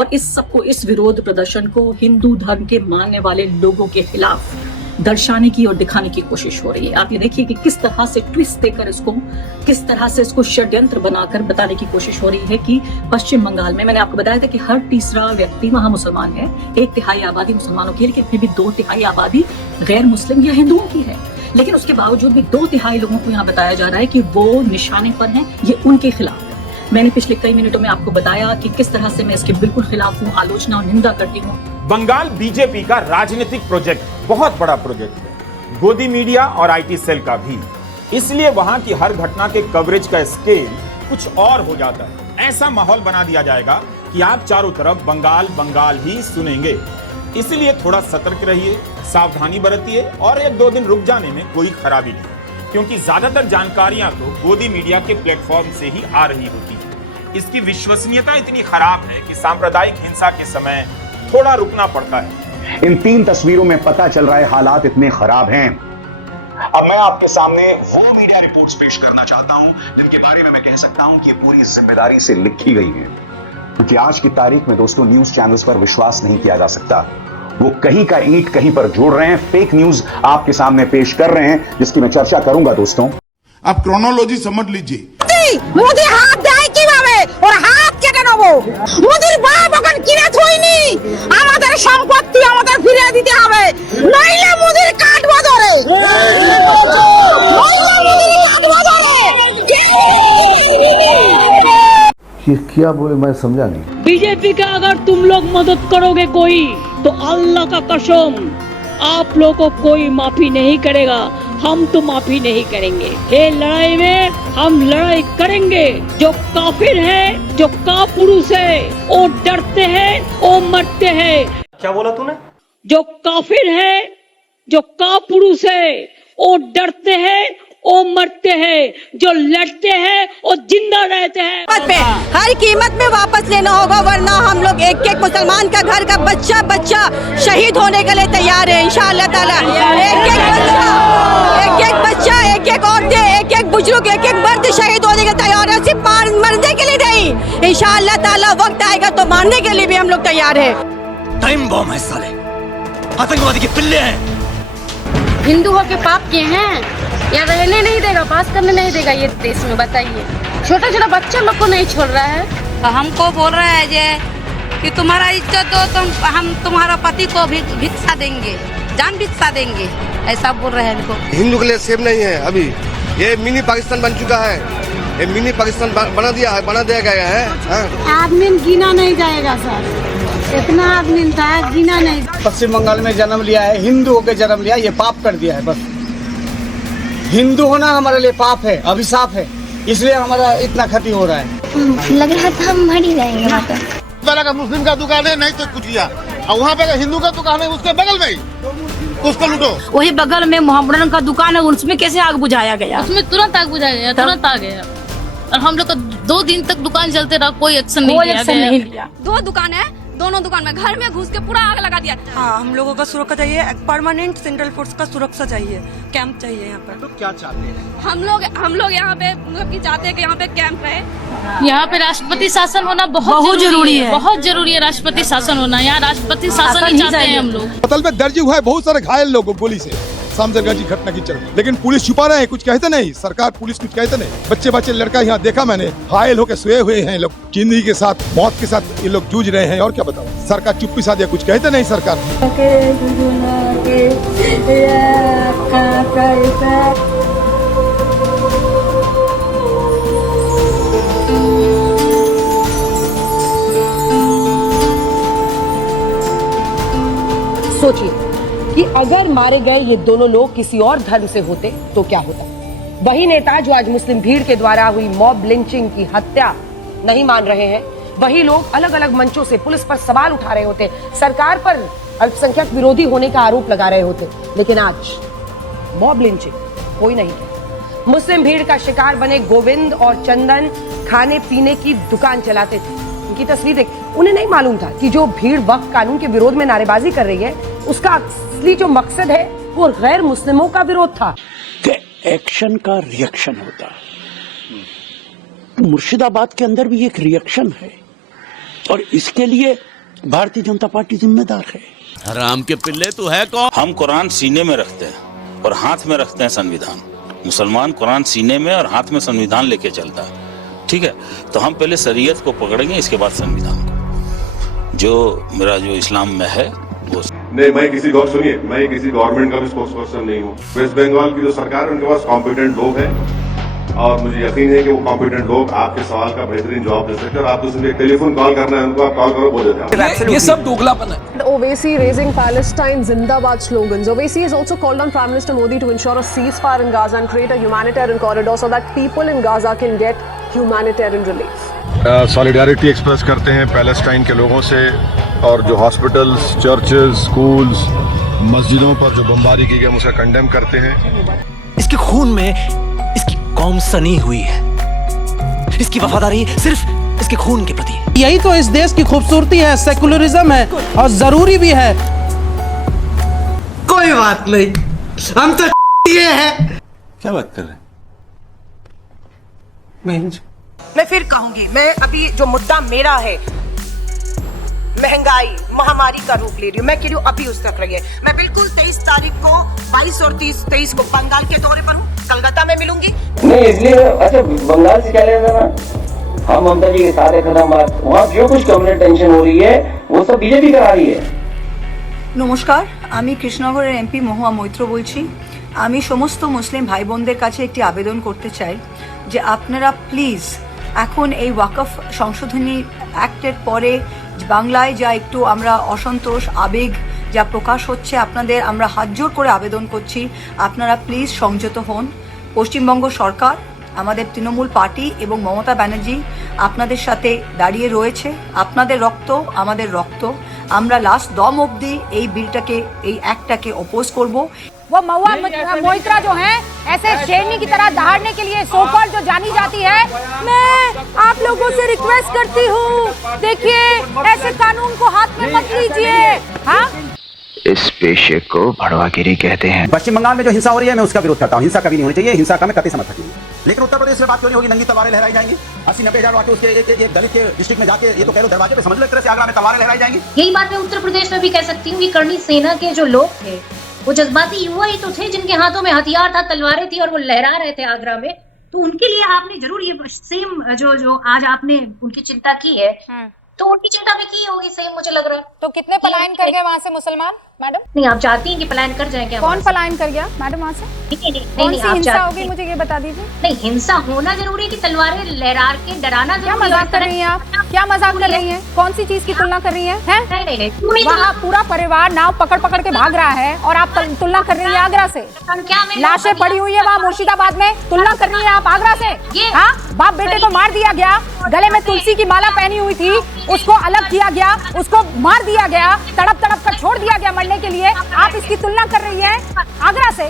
और इस सबको, इस विरोध प्रदर्शन को हिंदू धर्म के मानने वाले लोगों के खिलाफ दर्शाने की और दिखाने की कोशिश हो रही है। आप ये देखिए कि किस तरह से ट्विस्ट देकर इसको, किस तरह से इसको षड्यंत्र बनाकर बताने की कोशिश हो रही है कि पश्चिम बंगाल में, मैंने आपको बताया था कि हर तीसरा व्यक्ति वहां मुसलमान है, 1/3 आबादी मुसलमानों की है, लेकिन फिर भी 2/3 आबादी गैर मुस्लिम या हिंदुओं की है। लेकिन उसके बावजूद भी 2/3 लोगों को यहाँ बताया जा रहा है कि वो निशाने पर हैं, ये उनके खिलाफ है। मैंने पिछले कई मिनटों में आपको बताया कि किस तरह से मैं इसके बिल्कुल खिलाफ हूँ, आलोचना और निंदा करती हूँ। बंगाल बीजेपी का राजनीतिक प्रोजेक्ट बहुत बड़ा प्रोजेक्ट है, गोदी मीडिया और आईटी सेल का भी। इसलिए वहां की हर घटना के कवरेज का स्केल कुछ और हो जाता है। ऐसा माहौल बना दिया जाएगा कि आप चारों तरफ बंगाल बंगाल ही सुनेंगे। इसलिए थोड़ा सतर्क रहिए, सावधानी बरतिए और 1-2 दिन रुक जाने में कोई खराबी नहीं, क्योंकि ज्यादातर जानकारियां तो गोदी मीडिया के प्लेटफॉर्म से ही आ रही होती है। इसकी विश्वसनीयता इतनी खराब है कि सांप्रदायिक हिंसा के समय थोड़ा रुकना पड़ता है। इन 3 तस्वीरों में पता चल रहा है हालात इतने खराब हैं। अब मैं आपके सामने वो मीडिया रिपोर्ट्स पेश करना चाहता हूं जिनके बारे में मैं कह सकता हूं कि ये पूरी जिम्मेदारी से लिखी गई है, क्योंकि आज की तारीख में दोस्तों न्यूज चैनल्स पर विश्वास नहीं किया जा सकता। वो कहीं का ईंट कहीं पर जोड़ रहे हैं, फेक न्यूज आपके सामने पेश कर रहे हैं, जिसकी मैं चर्चा करूंगा दोस्तों। आप क्रोनोलॉजी समझ लीजिए। মোদি হাত দেয় কিভাবে ওর হাত কেটে নেব। মোদির বাপ ওখান কিনে থইনি, আমাদের সম্পত্তি আমাদের ফিরিয়ে দিতে হবে, নইলে মোদির কাটবো ধরে। ये क्या बोले मैं समझा नहीं। बीजेपी का अगर तुम लोग मदद करोगे कोई, तो अल्लाह का कसम आप लोगों को कोई माफी नहीं करेगा। हम तो माफी नहीं करेंगे। ये लड़ाई में हम लड़ाई करेंगे। जो काफिर है, जो कापुरुष है, वो डरते हैं, वो मरते हैं। क्या बोला तूने? जो काफिर है, जो कापुरुष है, वो डरते हैं, वो मरते हैं। जो लड़ते हैं, वो जिंदा रहते हैं। हर कीमत में वापस लेना होगा, वरना हम लोग एक एक मुसलमान का घर का बच्चा बच्चा शहीद होने के लिए तैयार है इंशाअल्लाह ताला। एक एक बच्चा, एक एक औरतें, एक एक बुजुर्ग, एक एक मर्द शहीद होने के तैयार है, सिर्फ मरने के लिए नहीं। इंशाअल्लाह ताला वक्त आएगा तो मारने के लिए भी हम लोग तैयार है। टाइम बॉम्ब है साले, आतंकवादी के पिल्ले हैं। हिंदू हो के पाप किए हैं या रहने नहीं देगा, पास करने नहीं देगा ये देश में, बताइए। छोटा छोटा बच्चा लोग को नहीं छोड़ रहा है। हमको बोल रहा है जे कि तुम्हारा इज्जत हो तो हम तुम्हारा पति को भी भिक्षा देंगे, जान भिक्षा देंगे, ऐसा बोल रहे हैं इनको। हिंदू के लिए सेफ नहीं है। अभी ये मिनी पाकिस्तान बन चुका है, ये मिनी पाकिस्तान बना दिया गया है। आदमी गिना नहीं जाएगा सर, इतना आदमी था गिना नहीं। पश्चिम बंगाल में जन्म लिया है, हिंदू होकर जन्म लिया, ये पाप कर दिया है। बस हिंदू होना हमारे लिए पाप है, अभिशाप है, इसलिए हमारा इतना क्षति हो रहा है। लग रहा था हम मर ही जाएंगे वहाँ पे। तरह का मुस्लिम का दुकान है नहीं तो कुछ किया, और वहाँ पे हिंदू का दुकान है उसके बगल में ही, उसको लूटो। वही बगल में मोहम्मदन का दुकान है, उसमें कैसे आग बुझाया गया? उसमें तुरंत आग बुझाया गया, तुरंत आ गया। और हम लोग का 2 दिन तक दुकान चलते रहा, कोई एक्शन नहीं लिया। 2 दुकान है, दोनों दुकान में घर में घुस के पूरा आग लगा दिया। हाँ, हम लोगों का सुरक्षा चाहिए, परमानेंट सेंट्रल फोर्स का सुरक्षा चाहिए, कैंप चाहिए यहाँ पर। तो क्या चाहते हैं हम लोग यहाँ पे मतलब कि चाहते हैं कि यहाँ पे कैंप रहे। यहाँ पे राष्ट्रपति शासन होना बहुत जरूरी है, बहुत जरूरी है राष्ट्रपति शासन होना। यहाँ राष्ट्रपति शासन ही चाहते हैं हम लोग। अस्पताल में दर्ज हुआ है बहुत सारे घायल लोगों गोली से, सामदरगंज की घटना की चलते, लेकिन पुलिस छुपा रहे हैं, कुछ कहते नहीं। सरकार पुलिस कुछ कहते नहीं। बच्चे लड़का यहाँ देखा मैंने, घायल होकर सोए हुए हैं लोग, जिंदगी के साथ मौत के साथ ये लोग जूझ रहे हैं। और क्या बताऊं, सरकार चुप्पी साधे, कुछ कहते नहीं सरकार। सोचिए कि अगर मारे गए ये दोनों लोग किसी और धर्म से होते तो क्या होता। वही नेता जो आज मुस्लिम भीड़ के द्वारा हुई मॉब लिंचिंग की हत्या नहीं मान रहे हैं, वही लोग अलग अलग मंचों से पुलिस पर सवाल उठा रहे होते, सरकार पर अल्पसंख्यक विरोधी होने का आरोप लगा रहे होते। लेकिन आज मॉब लिंचिंग कोई नहीं किया। मुस्लिम भीड़ का शिकार बने गोविंद और चंदन खाने पीने की दुकान चलाते थे। उनकी तस्वीर देख, उन्हें नहीं मालूम था कि जो भीड़ वक्फ कानून के विरोध में नारेबाजी कर रही है, उसका असली जो मकसद है वो गैर मुस्लिमों का विरोध था। कि एक्शन का रिएक्शन होता है। मुर्शिदाबाद के अंदर भी एक रिएक्शन है। और इसके लिए भारतीय जनता पार्टी जिम्मेदार है। हराम के पिल्ले तू है कौन? हम कुरान सीने में रखते हैं और हाथ में रखते हैं संविधान। मुसलमान कुरान सीने में और हाथ में संविधान लेके चलता है, ठीक है? तो हम पहले शरीयत को पकड़ेंगे, इसके बाद संविधान को। जो मेरा जो इस्लाम में है वो नहीं, मैं किसी गवर्नमेंट का भी स्पोक्स पर्सन नहीं हूँ। वेस्ट बंगाल की जो सरकार है उनके पास कॉम्पिटेंट लोग हैं और मुझे यकीन है कि वो कॉम्पिटेंट लोग आपके सवाल का बेहतरीन जवाब दे सकते हैं। आप तो सिर्फ टेलीफोन कॉल करना है उनको, आप कॉल करो, बोल देते हैं। ये सब दोगलापन है। Owaisi raising Palestine Zindabad slogans. Owaisi has also called on Prime Minister Modi to ensure a ceasefire in Gaza and create a humanitarian corridor so that people in Gaza can get humanitarian relief. Solidarity express करते हैं Palestine के लोगों से और जो hospitals, churches, schools, मस्जिदों पर जो बमबारी की गई हम उसे कंडेम करते हैं। इसके खून में इसकी कौम सनी हुई है। इसकी वफादारी सिर्फ इसके खून के प्रति। यही तो इस देश की खूबसूरती है, सेकुलरिज्म है और जरूरी भी है। कोई बात नहीं, हम तो ये है। क्या बात कर रहे हैं? मैं फिर कहूंगी, मैं अभी जो मुद्दा मेरा है महंगाई महामारी का रूप ले रही हूँ, मैं कह रही हूँ अभी उस तक रही है। मैं बिल्कुल 23 तारीख को 22 और 23 को बंगाल के दौरे पर हूँ, कलकत्ता में मिलूंगी। नहीं इसलिए अच्छा बंगाल से क्या लेना देना? हम ममता जी के साथ खत्म बात। वहाँ जो कुछ कम्युनल टेंशन हो रही है वो सब बीजेपी करा रही है। নমস্কার, আমি কৃষ্ণনগরের এমপি মহুয়া মৈত্র বলছি। আমি সমস্ত মুসলিম ভাই বোনদের কাছে একটি আবেদন করতে চাই যে আপনারা প্লিজ এখন এই ওয়াকফ সংশোধনী অ্যাক্টের পরে বাংলায় যা একটু আমরা অসন্তোষ আবেগ যা প্রকাশ হচ্ছে, আপনাদের আমরা হাতজোড় করে আবেদন করছি আপনারা প্লিজ সংযত হন। পশ্চিমবঙ্গ সরকার, আমাদের তৃণমূল পার্টি এবং মমতা ব্যানার্জি আপনাদের সাথে দাঁড়িয়ে রয়েছে। আপনাদের রক্ত আমাদের রক্ত। আমরা লাস্ট দম অবধি এই বিলটাকে, এই অ্যাক্টটাকে অপোজ করব। वो महुआ मोइत्रा जो है ऐसे शेरनी की तरह दहाड़ने के लिए सो कॉल्ड जो जानी जाती है, मैं आप लोगों से रिक्वेस्ट करती हूँ, देखिए ऐसे कानून को हाथ में मत लीजिए। हाँ, इस पेशे को भड़वागिरी कहते हैं। पश्चिम बंगाल में जो हिंसा हो रही है मैं उसका विरोध करता हूँ। हिंसा कभी नहीं होनी चाहिए, हिंसा का मैं कतई समर्थक हूँ। लेकिन उत्तर प्रदेश में बात क्यों नहीं होगी? नंगी तलवारें लहराई जाएंगी। 80-90 हजार वाक्य उसके एक दलित के डिस्ट्रिक्ट में जाके ये तो कह लो दरवाजे पे समझ लो, एक तरह से आगरा में तलवारें लहराई जाएंगी। यही बात मैं उत्तर प्रदेश में भी कह सकती हूँ कि करनी सेना के जो लोग थे वो जज्बाती युवा ही तो थे जिनके हाथों में हथियार था, तलवारें थी और वो लहरा रहे थे आगरा में। तो उनके लिए आपने जरूर ये सेम जो आज आपने उनकी चिंता की है, तो उनकी चिंता भी की होगी सेम, मुझे लग रहा है। तो कितने पलायन कर गए वहाँ से मुसलमान मैडम? नहीं, आप चाहती हैं कि पलायन कर जाए क्या? कौन पलायन कर गया मैडम वहाँ से? नहीं, हिंसा होगी मुझे ये बता दीजिए। नहीं, हिंसा होना जरूरी है कि तलवारें लहरा के डराना? क्या मजाक कर रही हैं आप? क्या मजाक कर रही हैं? कौन सी चीज की तुलना कर रही हैं? नहीं, वहाँ पूरा परिवार नाव पकड़ पकड़ के भाग रहा है और आप तुलना कर रही है आगरा से? लाशें पड़ी हुई है वहाँ मुर्शिदाबाद में, तुलना कर रही है आप आगरा से? हाँ, बाप बेटे को मार दिया गया, गले में तुलसी की माला पहनी हुई थी उसको अलग किया गया, उसको मार दिया गया, तड़प तड़प कर छोड़ दिया गया मरने के लिए। आप इसकी तुलना कर रही है आगरा से?